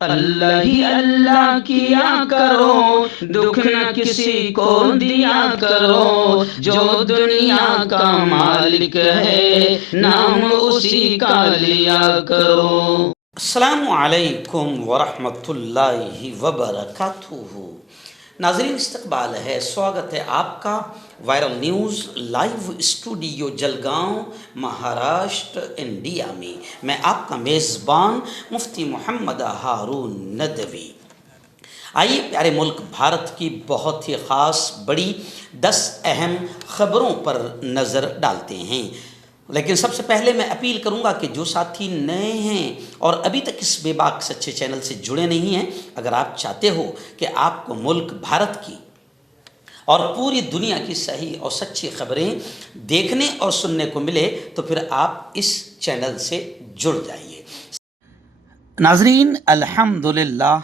اللہ ہی اللہ کیا کرو، دکھ نہ کسی کو دیا کرو، جو دنیا کا مالک ہے نام اسی کا لیا کرو۔ السلام علیکم ورحمۃ اللہ وبرکاتہ۔ ناظرین استقبال ہے، سواگت ہے آپ کا viral news live studio Jalgaon Maharashtra India میں۔ میں آپ کا میزبان مفتی محمد ہارون ندوی۔ آئیے پیارے ملک بھارت کی بہت ہی خاص بڑی 10 اہم خبروں پر نظر ڈالتے ہیں، لیکن سب سے پہلے میں اپیل کروں گا کہ جو ساتھی نئے ہیں اور ابھی تک اس بے باک سچے چینل سے جڑے نہیں ہیں، اگر آپ چاہتے ہو کہ آپ کو ملک بھارت کی اور پوری دنیا کی صحیح اور سچی خبریں دیکھنے اور سننے کو ملے تو پھر آپ اس چینل سے جڑ جائیے۔ ناظرین الحمدللہ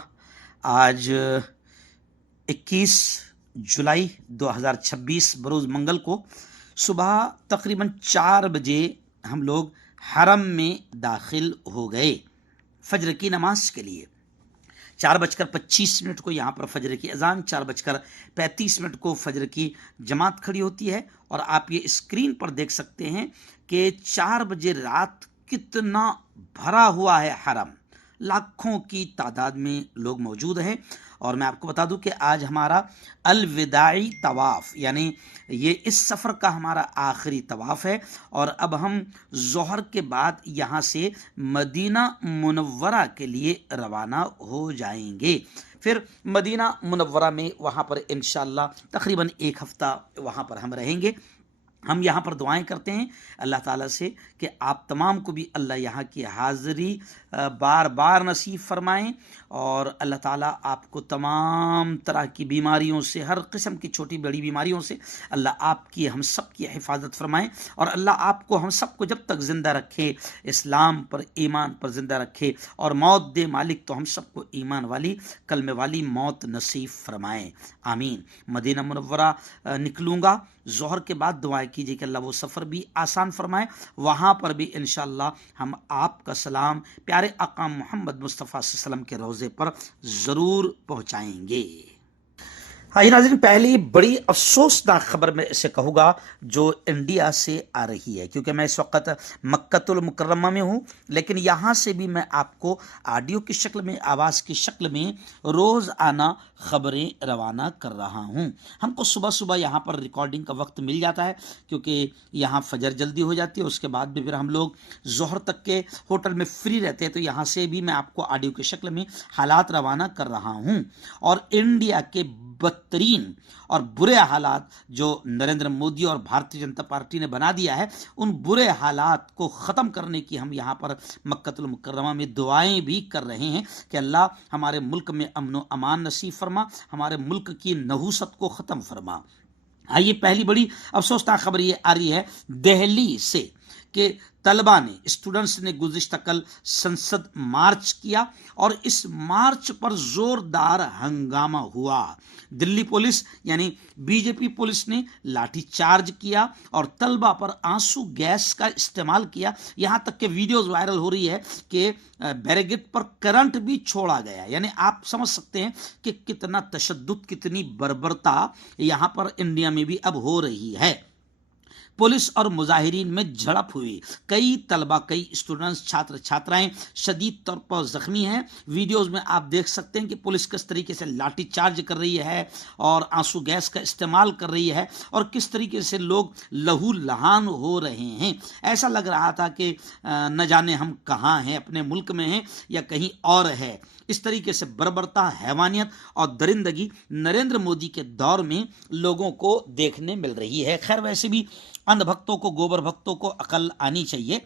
آج 21 جولائی 2026 بروز منگل کو صبح تقریباً 4 بجے ہم لوگ حرم میں داخل ہو گئے فجر کی نماز کے لیے۔ 4:25 کو یہاں پر فجر کی اذان، 4:35 کو فجر کی جماعت کھڑی ہوتی ہے، اور آپ یہ اسکرین پر دیکھ سکتے ہیں کہ 4 بجے رات کتنا بھرا ہوا ہے حرم، لاکھوں کی تعداد میں لوگ موجود ہیں۔ اور میں آپ کو بتا دوں کہ آج ہمارا الوداعی طواف، یعنی یہ اس سفر کا ہمارا آخری طواف ہے، اور اب ہم ظہر کے بعد یہاں سے مدینہ منورہ کے لیے روانہ ہو جائیں گے۔ پھر مدینہ منورہ میں وہاں پر انشاءاللہ تقریباً 1 ہفتہ وہاں پر ہم رہیں گے۔ ہم یہاں پر دعائیں کرتے ہیں اللہ تعالیٰ سے کہ آپ تمام کو بھی اللہ یہاں کی حاضری بار بار نصیب فرمائیں، اور اللہ تعالیٰ آپ کو تمام طرح کی بیماریوں سے، ہر قسم کی چھوٹی بڑی بیماریوں سے اللہ آپ کی ہم سب کی حفاظت فرمائیں، اور اللہ آپ کو ہم سب کو جب تک زندہ رکھے، اسلام پر ایمان پر زندہ رکھے، اور موت دے مالک تو ہم سب کو ایمان والی کلمے والی موت نصیب فرمائیں، آمین۔ مدینہ منورہ نکلوں گا، ظہر کے بعد دعائیں کیجیے کہ اللہ وہ سفر بھی آسان فرمائے، وہاں پر بھی انشاءاللہ ہم آپ کا سلام پیارے آقا محمد مصطفیٰ صلی اللہ علیہ وسلم کے روضے پر ضرور پہنچائیں گے۔ ہاں ناظرین، پہلی بڑی افسوسناک خبر میں اسے کہوں گا جو انڈیا سے آ رہی ہے، کیونکہ میں اس وقت مکۃ المکرمہ میں ہوں، لیکن یہاں سے بھی میں آپ کو آڈیو کی شکل میں، آواز کی شکل میں روز آنا خبریں روانہ کر رہا ہوں۔ ہم کو صبح صبح یہاں پر ریکارڈنگ کا وقت مل جاتا ہے، کیونکہ یہاں فجر جلدی ہو جاتی ہے، اس کے بعد بھی پھر ہم لوگ ظہر تک کے ہوٹل میں فری رہتے ہیں، تو یہاں سے بھی میں آپ کو آڈیو کی شکل میں حالات روانہ کر رہا ہوں۔ اور انڈیا کے بدترین اور برے حالات جو نریندر مودی اور بھارتی جنتا پارٹی نے بنا دیا ہے، ان برے حالات کو ختم کرنے کی ہم یہاں پر مکۃ المکرمہ میں دعائیں بھی کر رہے ہیں کہ اللہ ہمارے ملک میں امن و امان نصیب فرما، ہمارے ملک کی نحوست کو ختم فرما۔ آئیے پہلی بڑی افسوسناک خبر یہ آ رہی ہے دہلی سے کہ طلبہ نے، اسٹوڈنٹس نے گزشتہ کل سنسد مارچ کیا، اور اس مارچ پر زوردار ہنگامہ ہوا۔ دلی پولیس یعنی بی جے پی پولیس نے لاٹھی چارج کیا اور طلبہ پر آنسو گیس کا استعمال کیا، یہاں تک کہ ویڈیوز وائرل ہو رہی ہے کہ بیریگیٹ پر کرنٹ بھی چھوڑا گیا۔ یعنی آپ سمجھ سکتے ہیں کہ کتنا تشدد، کتنی بربرتا یہاں پر انڈیا میں بھی اب ہو رہی ہے۔ پولیس اور مظاہرین میں جھڑپ ہوئی، کئی طلبہ، کئی اسٹوڈنٹس، چھاتر چھاترائیں شدید طور پر زخمی ہیں۔ ویڈیوز میں آپ دیکھ سکتے ہیں کہ پولیس کس طریقے سے لاٹھی چارج کر رہی ہے اور آنسو گیس کا استعمال کر رہی ہے، اور کس طریقے سے لوگ لہو لہان ہو رہے ہیں۔ ایسا لگ رہا تھا کہ نہ جانے ہم کہاں ہیں، اپنے ملک میں ہیں یا کہیں اور ہے۔ اس طریقے سے بربرتا، حیوانیت اور درندگی نریندر مودی کے دور میں لوگوں کو دیکھنے مل رہی ہے۔ خیر ویسے بھی اندھ بھکتوں کو، گوبر بھکتوں کو عقل آنی چاہیے۔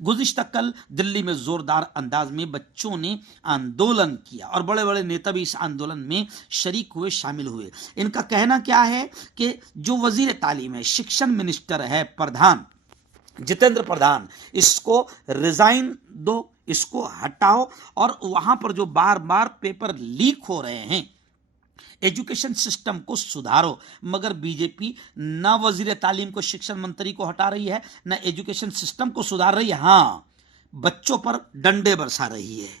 گزشتہ کل دلی میں زوردار انداز میں بچوں نے آندولن کیا، اور بڑے بڑے نیتا بھی اس آندولن میں شریک ہوئے، شامل ہوئے۔ ان کا کہنا کیا ہے کہ جو وزیر تعلیم ہے، شکشن منسٹر ہے پردھان جتیندر پردھان، اس کو ریزائن دو، اس کو ہٹاؤ، اور وہاں پر جو بار بار پیپر لیک ہو رہے ہیں، ایجوکیشن سسٹم کو سدھارو۔ مگر بی جے پی نہ وزیر تعلیم کو، شکشن منتری کو ہٹا رہی ہے، نہ ایجوکیشن سسٹم کو سدھار رہی ہے، ہاں بچوں پر ڈنڈے برسا رہی ہے۔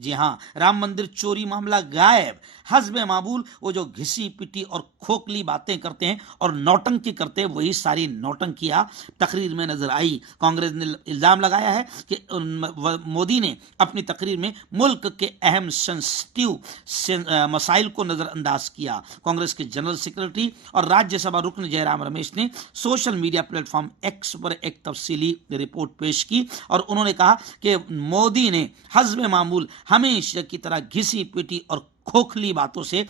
جی ہاں، رام مندر چوری معاملہ غائب، حزب معمول وہ جو گھسی پٹی اور کھوکھلی باتیں کرتے ہیں اور نوٹنکی کرتے ہیں وہی ساری نوٹنکیاں تقریر میں نظر آئی۔ کانگریس نے الزام لگایا ہے کہ مودی نے اپنی تقریر میں ملک کے اہم سینسٹیو مسائل کو نظر انداز کیا۔ کانگریس کے جنرل سیکرٹری اور راجیہ سبھا رکن جے رام رمیش نے social media platform X پر ایک تفصیلی رپورٹ پیش کی اور انہوں نے کہا کہ مودی نے حزب معمول ہمیشہ کی طرح گھسی پیٹی اور کھوکھلی باتوں سے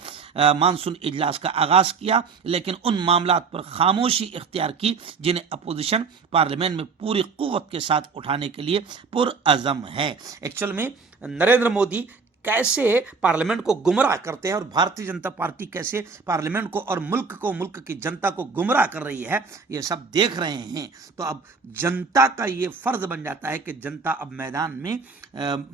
مانسون اجلاس کا آغاز کیا، لیکن ان معاملات پر خاموشی اختیار کی جنہیں اپوزیشن پارلیمنٹ میں پوری قوت کے ساتھ اٹھانے کے لیے پرعزم ہے۔ ایکچوئل میں نریندر مودی کیسے پارلیمنٹ کو گمراہ کرتے ہیں اور بھارتیہ جنتا پارٹی کیسے پارلیمنٹ کو اور ملک کی جنتا کو گمراہ کر رہی ہے، یہ سب دیکھ رہے ہیں۔ تو اب جنتا کا یہ فرض بن جاتا ہے کہ جنتا اب میدان میں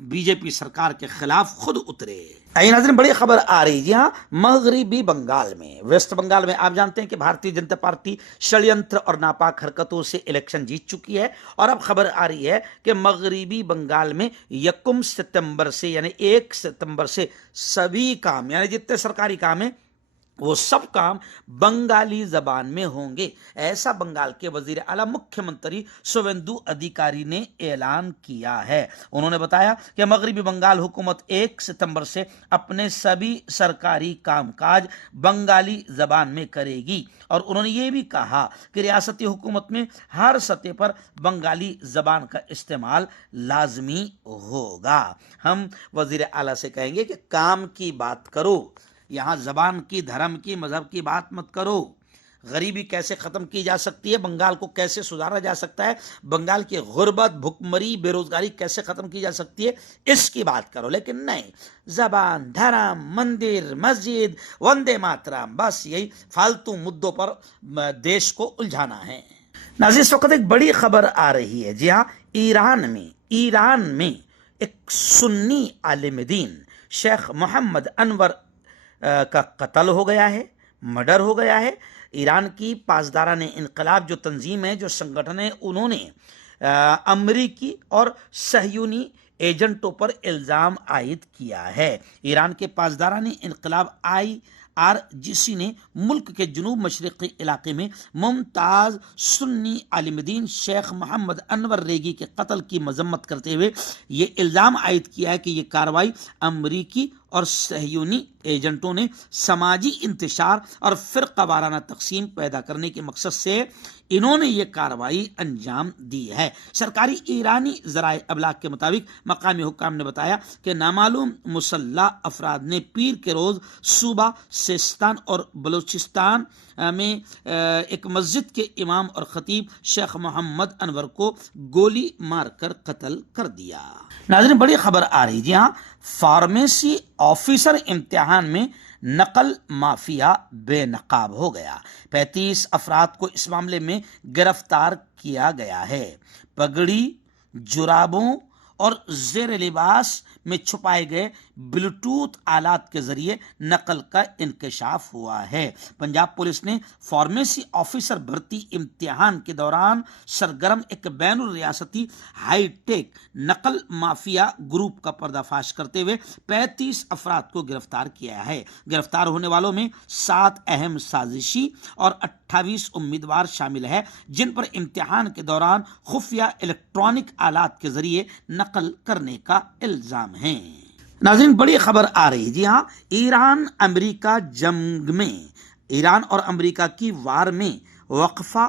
بی جے پی سرکار کے خلاف خود اترے۔ ناظرین، بڑی خبر آ رہی جی ہاں، مغربی بنگال میں، ویسٹ بنگال میں آپ جانتے ہیں کہ بھارتیہ جنتا پارٹی شڑینتر اور ناپاک حرکتوں سے الیکشن جیت چکی ہے، اور اب خبر آ رہی ہے کہ مغربی بنگال میں 1 ستمبر سے یعنی 1 ستمبر سے سبھی کام یعنی جتنے سرکاری کام ہیں وہ سب کام بنگالی زبان میں ہوں گے، ایسا بنگال کے وزیر اعلیٰ مکھیہ منتری شوویندو ادھیکاری نے اعلان کیا ہے۔ انہوں نے بتایا کہ مغربی بنگال حکومت 1 ستمبر سے اپنے سبھی سرکاری کام کاج بنگالی زبان میں کرے گی، اور انہوں نے یہ بھی کہا کہ ریاستی حکومت میں ہر سطح پر بنگالی زبان کا استعمال لازمی ہوگا۔ ہم وزیر اعلیٰ سے کہیں گے کہ کام کی بات کرو، یہاں زبان کی، دھرم کی، مذہب کی بات مت کرو۔ غریبی کیسے ختم کی جا سکتی ہے، بنگال کو کیسے سدھارا جا سکتا ہے، بنگال کی غربت، بھوکمری، بے روزگاری کیسے ختم کی جا سکتی ہے، اس کی بات کرو، لیکن نہیں، زبان، دھرم، مندر، مسجد، وندے ماترم، بس یہی فالتو مدوں پر دیش کو الجھانا ہے۔ ناظرین، اس وقت ایک بڑی خبر آ رہی ہے، جی ہاں، ایران میں ایک سنی عالم دین شیخ محمد انور کا قتل ہو گیا ہے، مرڈر ہو گیا ہے۔ ایران کی پاسداران انقلاب جو تنظیم ہے، جو سنگٹھن ہے، انہوں نے امریکی اور صہیونی ایجنٹوں پر الزام عائد کیا ہے۔ ایران کے پاسداران انقلاب IRGC نے ملک کے جنوب مشرقی علاقے میں ممتاز سنی عالم دین شیخ محمد انور ریگی کے قتل کی مذمت کرتے ہوئے یہ الزام عائد کیا ہے کہ یہ کارروائی امریکی اور صہیونی ایجنٹوں نے سماجی انتشار اور فرقہ وارانہ تقسیم پیدا کرنے کے مقصد سے انہوں نے یہ کارروائی انجام دی ہے۔ سرکاری ایرانی ذرائع ابلاغ کے مطابق مقامی حکام نے بتایا کہ نامعلوم مسلح افراد نے پیر کے روز صوبہ سیستان اور بلوچستان میں ایک مسجد کے امام اور خطیب شیخ محمد انور کو گولی مار کر قتل کر دیا۔ ناظرین، بڑی خبر آ رہی جی ہاں، فارمیسی آفیسر امتحان میں نقل مافیا بے نقاب ہو گیا، 35 افراد کو اس معاملے میں گرفتار کیا گیا ہے۔ پگڑی، جرابوں اور زیر لباس میں چھپائے گئے بلوٹوتھ آلات کے ذریعے نقل کا انکشاف ہوا ہے۔ پنجاب پولیس نے فارمیسی آفیسر بھرتی امتحان کے دوران سرگرم ایک بین الریاستی ہائی ٹیک نقل مافیا گروپ کا پردہ فاش کرتے ہوئے 35 افراد کو گرفتار کیا ہے۔ گرفتار ہونے والوں میں 7 اہم سازشی اور 28 امیدوار شامل ہیں، جن پر امتحان کے دوران خفیہ الیکٹرانک آلات کے ذریعے نقل کرنے کا الزام ہے۔ ناظرین، بڑی خبر آ رہی جی ہاں، ایران اور امریکہ کی وار میں وقفہ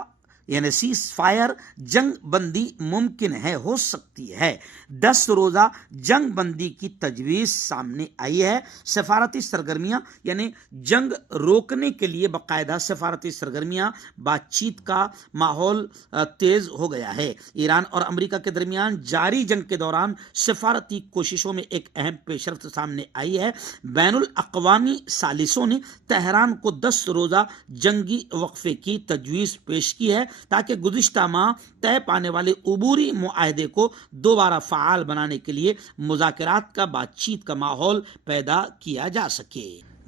یعنی سیز فائر جنگ بندی ممکن ہے، ہو سکتی ہے۔ 10 روزہ جنگ بندی کی تجویز سامنے آئی ہے۔ سفارتی سرگرمیاں یعنی جنگ روکنے کے لیے باقاعدہ سفارتی سرگرمیاں، بات چیت کا ماحول تیز ہو گیا ہے۔ ایران اور امریکہ کے درمیان جاری جنگ کے دوران سفارتی کوششوں میں ایک اہم پیش رفت سامنے آئی ہے۔ بین الاقوامی ثالثوں نے تہران کو 10 روزہ جنگی وقفے کی تجویز پیش کی ہے، تاکہ گزشتہ ماہ طے پانے والے عبوری معاہدے کو دوبارہ فعال بنانے کے لیے مذاکرات کا، بات چیت کا ماحول پیدا کیا جا سکے۔